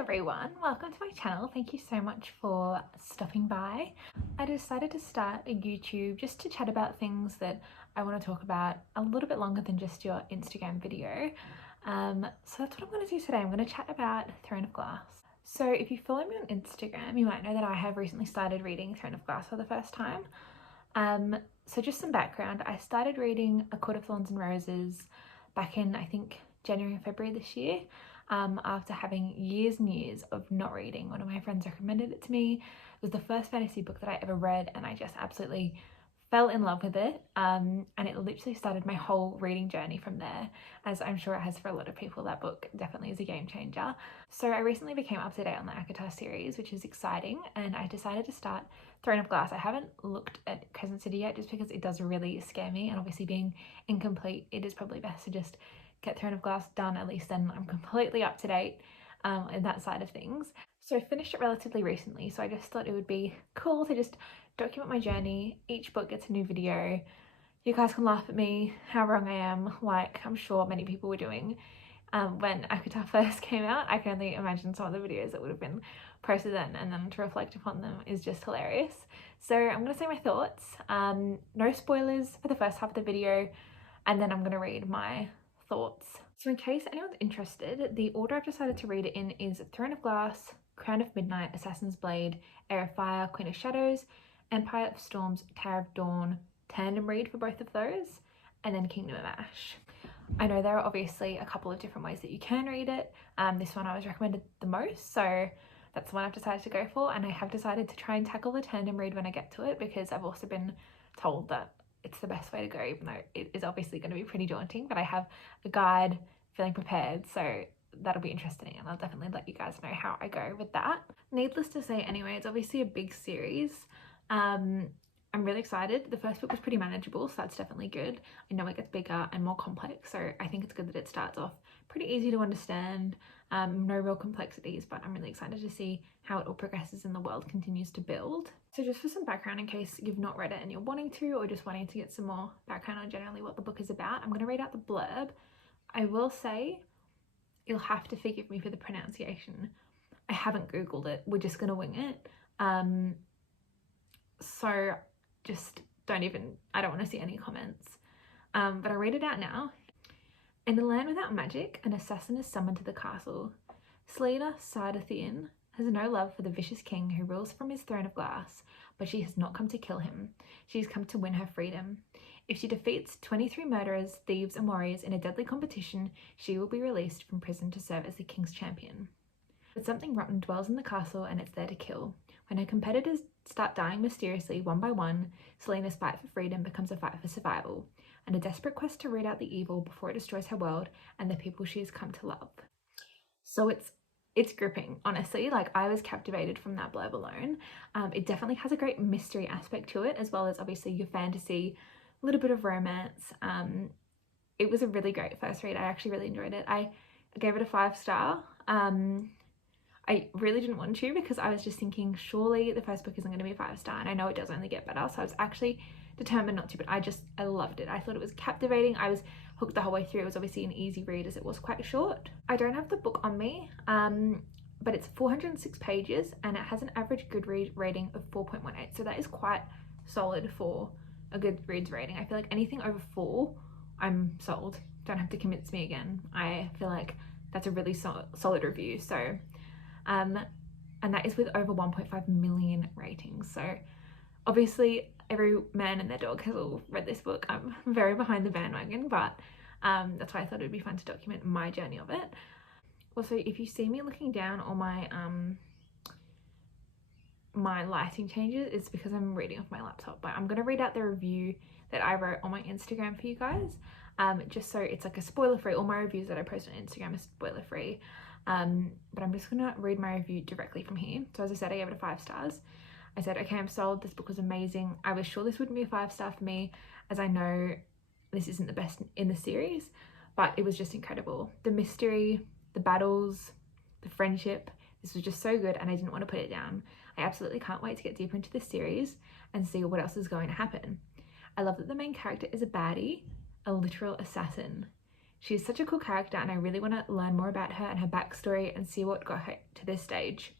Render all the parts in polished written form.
everyone, welcome to my channel. Thank you so much for stopping by. I decided to start a YouTube just to chat about things that I want to talk about a little bit longer than just your Instagram video. So that's what I'm going to do today. I'm going to chat about Throne of Glass. So if you follow me on Instagram, you might know that I have recently started reading Throne of Glass for the first time. So just some background, I started reading A Court of Thorns and Roses back in, I think, January and February this year. After having years and years of not reading. One of my friends recommended it to me. It was the first fantasy book that I ever read and I just absolutely fell in love with it, and it literally started my whole reading journey from there, as I'm sure it has for a lot of people. That book definitely is a game changer. So I recently became up to date on the ACOTAR series, which is exciting, and I decided to start Throne of Glass. I haven't looked at Crescent City yet just because it does really scare me, and obviously being incomplete, it is probably best to just get Throne of Glass done. At least then I'm completely up to date in that side of things. So I finished it relatively recently, so I just thought it would be cool to just document my journey. Each book gets a new video. You guys can laugh at me how wrong I am, like I'm sure many people were doing when ACOTAR first came out. I can only imagine some of the videos that would have been posted then, and then to reflect upon them is just hilarious. So I'm going to say my thoughts, no spoilers for the first half of the video, and then I'm going to read my thoughts. So in case anyone's interested, the order I've decided to read it in is Throne of Glass, Crown of Midnight, Assassin's Blade, Heir of Fire, Queen of Shadows, Empire of Storms, Tower of Dawn, tandem read for both of those, and then Kingdom of Ash. I know there are obviously a couple of different ways that you can read it. This one I was recommended the most, so that's the one I've decided to go for, and I have decided to try and tackle the tandem read when I get to it, because I've also been told that it's the best way to go, even though it is obviously going to be pretty daunting. But I have a guide, feeling prepared, so that'll be interesting, and I'll definitely let you guys know how I go with that. Needless to say anyway, it's obviously a big series. I'm really excited. The first book was pretty manageable, so that's definitely good. I know it gets bigger and more complex, so I think it's good that it starts off pretty easy to understand, no real complexities, but I'm really excited to see how it all progresses and the world continues to build. So just for some background, in case you've not read it and you're wanting to, or just wanting to get some more background on generally what the book is about, I'm going to read out the blurb. I will say, you'll have to forgive me for the pronunciation. I haven't googled it, we're just going to wing it. So just I don't want to see any comments. But I'll read it out now. In a land without magic, an assassin is summoned to the castle. Selena Sardathian has no love for the vicious king who rules from his throne of glass, but she has not come to kill him. She has come to win her freedom. If she defeats 23 murderers, thieves and warriors in a deadly competition, she will be released from prison to serve as the king's champion. But something rotten dwells in the castle, and it's there to kill. When her competitors start dying mysteriously one by one, Selena's fight for freedom becomes a fight for survival, and a desperate quest to root out the evil before it destroys her world and the people she has come to love. So it's gripping, honestly. Like, I was captivated from that blurb alone. It definitely has a great mystery aspect to it, as well as obviously your fantasy, a little bit of romance. It was a really great first read. I actually really enjoyed it. I gave it a 5-star. I really didn't want to, because I was just thinking surely the first book isn't going to be a 5-star, and I know it does only get better, so I was actually determined not to, but I loved it. I thought it was captivating. I was hooked the whole way through. It was obviously an easy read as it was quite short. I don't have the book on me, but it's 406 pages and it has an average Goodreads rating of 4.18, so that is quite solid for a Goodreads rating. I feel like anything over 4, I'm sold. Don't have to convince me again. I feel like that's a really solid review. So and that is with over 1.5 million ratings. So obviously every man and their dog has all read this book. I'm very behind the bandwagon, but that's why I thought it would be fun to document my journey of it. Also, if you see me looking down, all my lighting changes, it's because I'm reading off my laptop. But I'm going to read out the review that I wrote on my Instagram for you guys, just so it's like a spoiler free. All my reviews that I post on Instagram are spoiler free. But I'm just gonna read my review directly from here. So as I said, I gave it a 5 stars. I said, okay, I'm sold. This book was amazing. I was sure this wouldn't be a 5-star for me, as I know this isn't the best in the series, but it was just incredible. The mystery, the battles, the friendship, this was just so good, and I didn't want to put it down. I absolutely can't wait to get deeper into this series and see what else is going to happen. I love that the main character is a baddie, a literal assassin. She's such a cool character and I really want to learn more about her and her backstory and see what got her to this stage.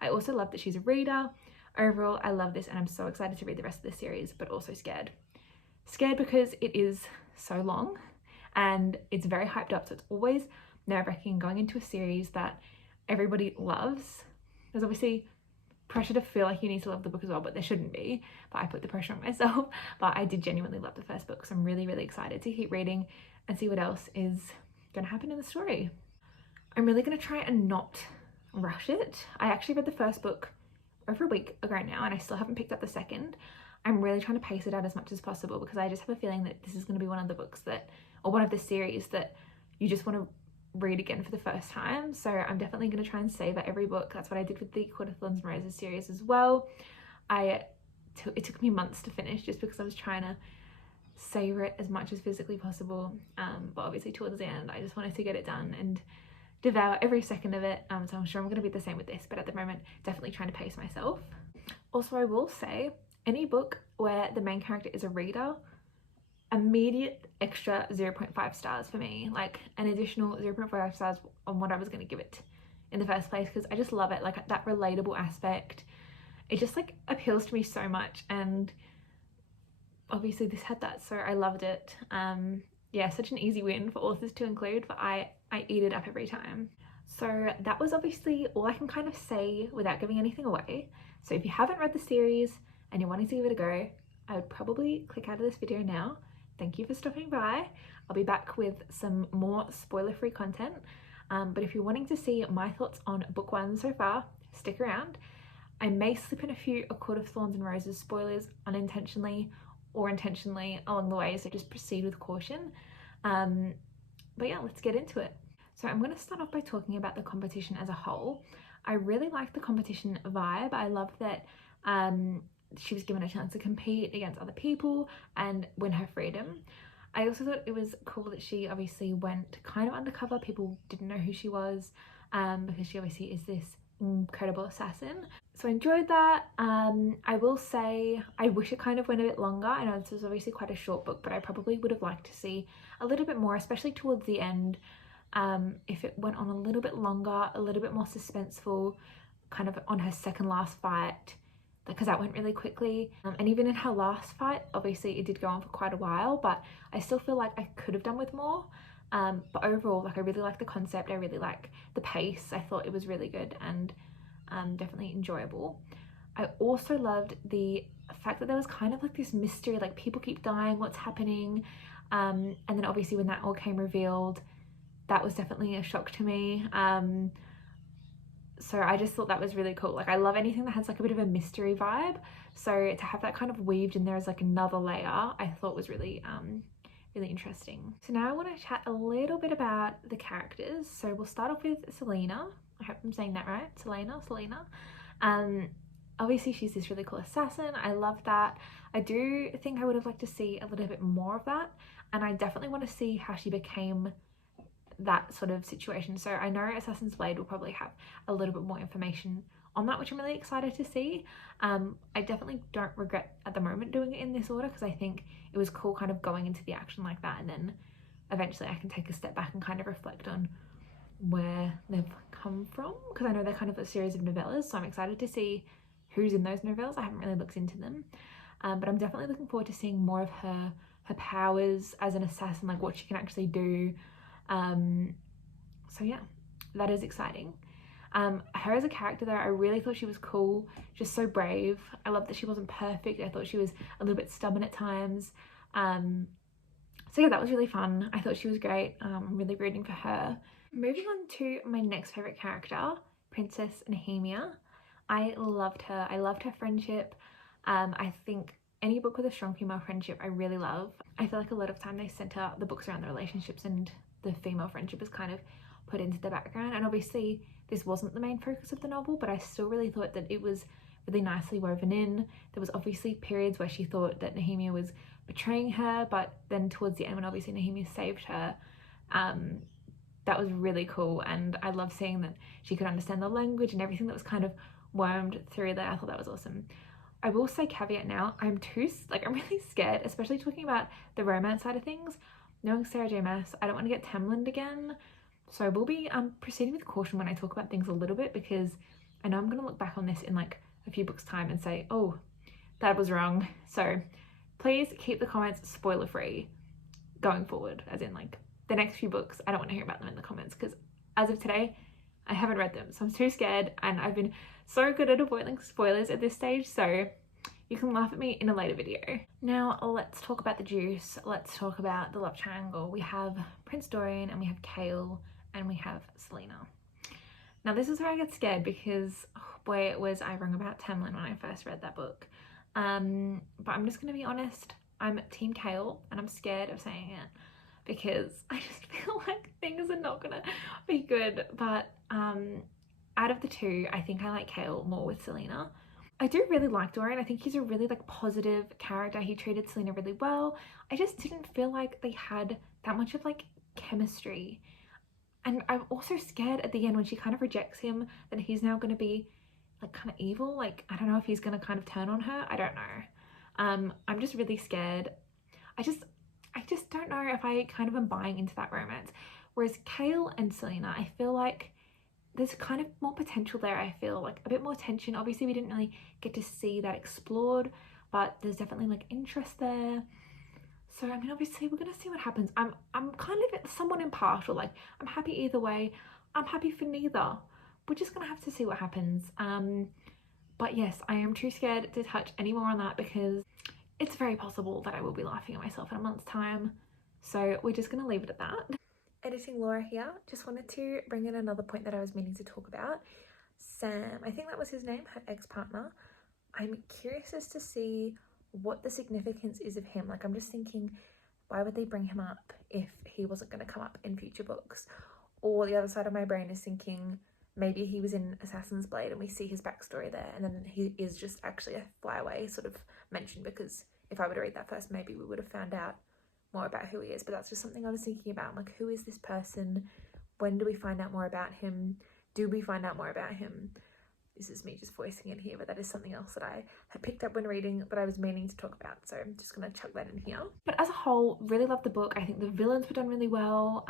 I also love that she's a reader. Overall, I love this and I'm so excited to read the rest of the series, but also scared. Scared because it is so long and it's very hyped up, so it's always nerve-wracking going into a series that everybody loves. There's obviously pressure to feel like you need to love the book as well, but there shouldn't be, but I put the pressure on myself. But I did genuinely love the first book, so I'm really, really excited to keep reading and see what else is going to happen in the story. I'm really going to try and not rush it. I actually read the first book over a week ago now and I still haven't picked up the second. I'm really trying to pace it out as much as possible because I just have a feeling that this is going to be one of the books that, or one of the series that you just want to read again for the first time. So I'm definitely going to try and savor every book. That's what I did with the Court of Thorns and Roses series as well. It took me months to finish just because I was trying to savor it as much as physically possible, but obviously towards the end I just wanted to get it done and devour every second of it, so I'm sure I'm going to be the same with this, but at the moment definitely trying to pace myself. Also, I will say any book where the main character is a reader, immediate extra 0.5 stars for me, like an additional 0.5 stars on what I was going to give it in the first place, because I just love it, like that relatable aspect. It just like appeals to me so much, and obviously this had that, so I loved it. Yeah, such an easy win for authors to include, but I eat it up every time. So that was obviously all I can kind of say without giving anything away. So if you haven't read the series and you're wanting to give it a go, I would probably click out of this video now. Thank you for stopping by. I'll be back with some more spoiler-free content, but if you're wanting to see my thoughts on book 1 so far, stick around. I may slip in a few A Court of Thorns and Roses spoilers unintentionally or intentionally along the way, so just proceed with caution. But yeah, let's get into it. So I'm going to start off by talking about the competition as a whole. I really like the competition vibe. I love that she was given a chance to compete against other people and win her freedom. I also thought it was cool that she obviously went kind of undercover. People didn't know who she was, because she obviously is this incredible assassin. So I enjoyed that. I will say I wish it kind of went a bit longer. I know this was obviously quite a short book, but I probably would have liked to see a little bit more, especially towards the end. If it went on a little bit longer, a little bit more suspenseful, kind of on her second last fight, because that went really quickly. And even in her last fight, obviously it did go on for quite a while, but I still feel like I could have done with more. But overall, like, I really like the concept, I really like the pace. I thought it was really good and definitely enjoyable. I also loved the fact that there was kind of like this mystery, like people keep dying, what's happening? And then obviously when that all came revealed, that was definitely a shock to me. So I just thought that was really cool. Like, I love anything that has like a bit of a mystery vibe, so to have that kind of weaved in there as like another layer, I thought was really really interesting. So now I want to chat a little bit about the characters. So we'll start off with Selena. I hope I'm saying that right. Selena. Obviously she's this really cool assassin. I love that. I do think I would have liked to see a little bit more of that, and I definitely want to see how she became that sort of situation. So I know Assassin's Blade will probably have a little bit more information on that, which I'm really excited to see. I definitely don't regret at the moment doing it in this order, because I think it was cool kind of going into the action like that, and then eventually I can take a step back and kind of reflect on where they've come from, because I know they're kind of a series of novellas, so I'm excited to see who's in those novellas. I haven't really looked into them, but I'm definitely looking forward to seeing more of her powers as an assassin, like what she can actually do. So yeah, that is exciting. Her as a character though, I really thought she was cool, just so brave. I love that she wasn't perfect. I thought she was a little bit stubborn at times. So yeah, that was really fun. I thought she was great. I'm really rooting for her. Moving on to my next favourite character, Princess Nehemia. I loved her. I loved her friendship. I think any book with a strong female friendship I really love. I feel like a lot of time they center the books around the relationships and the female friendship is kind of put into the background, and obviously this wasn't the main focus of the novel, but I still really thought that it was really nicely woven in. There was obviously periods where she thought that Nehemia was betraying her, but then towards the end when obviously Nehemia saved her, that was really cool, and I love seeing that she could understand the language and everything that was kind of wormed through there. I thought that was awesome. I will say, caveat now, I'm really scared, especially talking about the romance side of things. knowing Sarah J Maas, I don't want to get Tamlin again. So I will be proceeding with caution when I talk about things a little bit, because I know I'm going to look back on this in like a few books time and say, oh, that was wrong. So please keep the comments spoiler free going forward, as in like the next few books. I don't want to hear about them in the comments, because as of today I haven't read them, so I'm too scared, and I've been so good at avoiding spoilers at this stage, so you can laugh at me in a later video. Now let's talk about the juice. Let's talk about the love triangle. We have Prince Dorian, and we have Chaol, and we have Selena. Now this is where I get scared, because oh boy, was I wrong about Tamlin when I first read that book. But I'm just gonna be honest, I'm team Chaol, and I'm scared of saying it because I just feel like things are not gonna be good. But out of the two, I think I like Chaol more with Selena. I do really like Dorian. I think he's a really like positive character. He treated Selena really well. I just didn't feel like they had that much of like chemistry. And I'm also scared at the end when she kind of rejects him that he's now going to be like kind of evil. Like, I don't know if he's going to kind of turn on her. I don't know. I'm just really scared. I just don't know if I kind of am buying into that romance. Whereas Chaol and Selena, I feel like there's kind of more potential there. I feel like a bit more tension. Obviously we didn't really get to see that explored, but there's definitely like interest there. So I mean, obviously we're gonna see what happens. I'm kind of somewhat impartial. Like, I'm happy either way. I'm happy for neither. We're just gonna have to see what happens. But yes, I am too scared to touch any more on that, because it's very possible that I will be laughing at myself in a month's time. So we're just gonna leave it at that. Editing Laura here. Just wanted to bring in another point that I was meaning to talk about. Sam, I think that was his name, her ex-partner. I'm curious as to see what the significance is of him. Like, I'm just thinking, why would they bring him up if he wasn't going to come up in future books? Or the other side of my brain is thinking, maybe he was in Assassin's Blade and we see his backstory there, and then he is just actually a flyaway sort of mention, because if I were to read that first, maybe we would have found out more about who he is. But that's just something I was thinking about. Like, who is this person? When do we find out more about him? Do we find out more about him? This is me just voicing it here, but that is something else that I had picked up when reading that I was meaning to talk about, so I'm just gonna chuck that in here. But as a whole, really loved the book. I think the villains were done really well.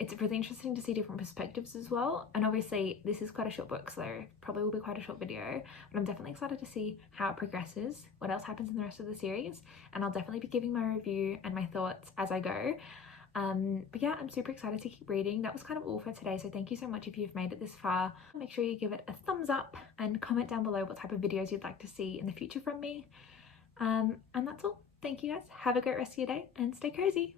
It's really interesting to see different perspectives as well, and obviously this is quite a short book, so probably will be quite a short video, but I'm definitely excited to see how it progresses, what else happens in the rest of the series, and I'll definitely be giving my review and my thoughts as I go. But yeah, I'm super excited to keep reading. That was kind of all for today, so thank you so much if you've made it this far. Make sure you give it a thumbs up and comment down below what type of videos you'd like to see in the future from me. And that's all. Thank you guys. Have a great rest of your day and stay cozy.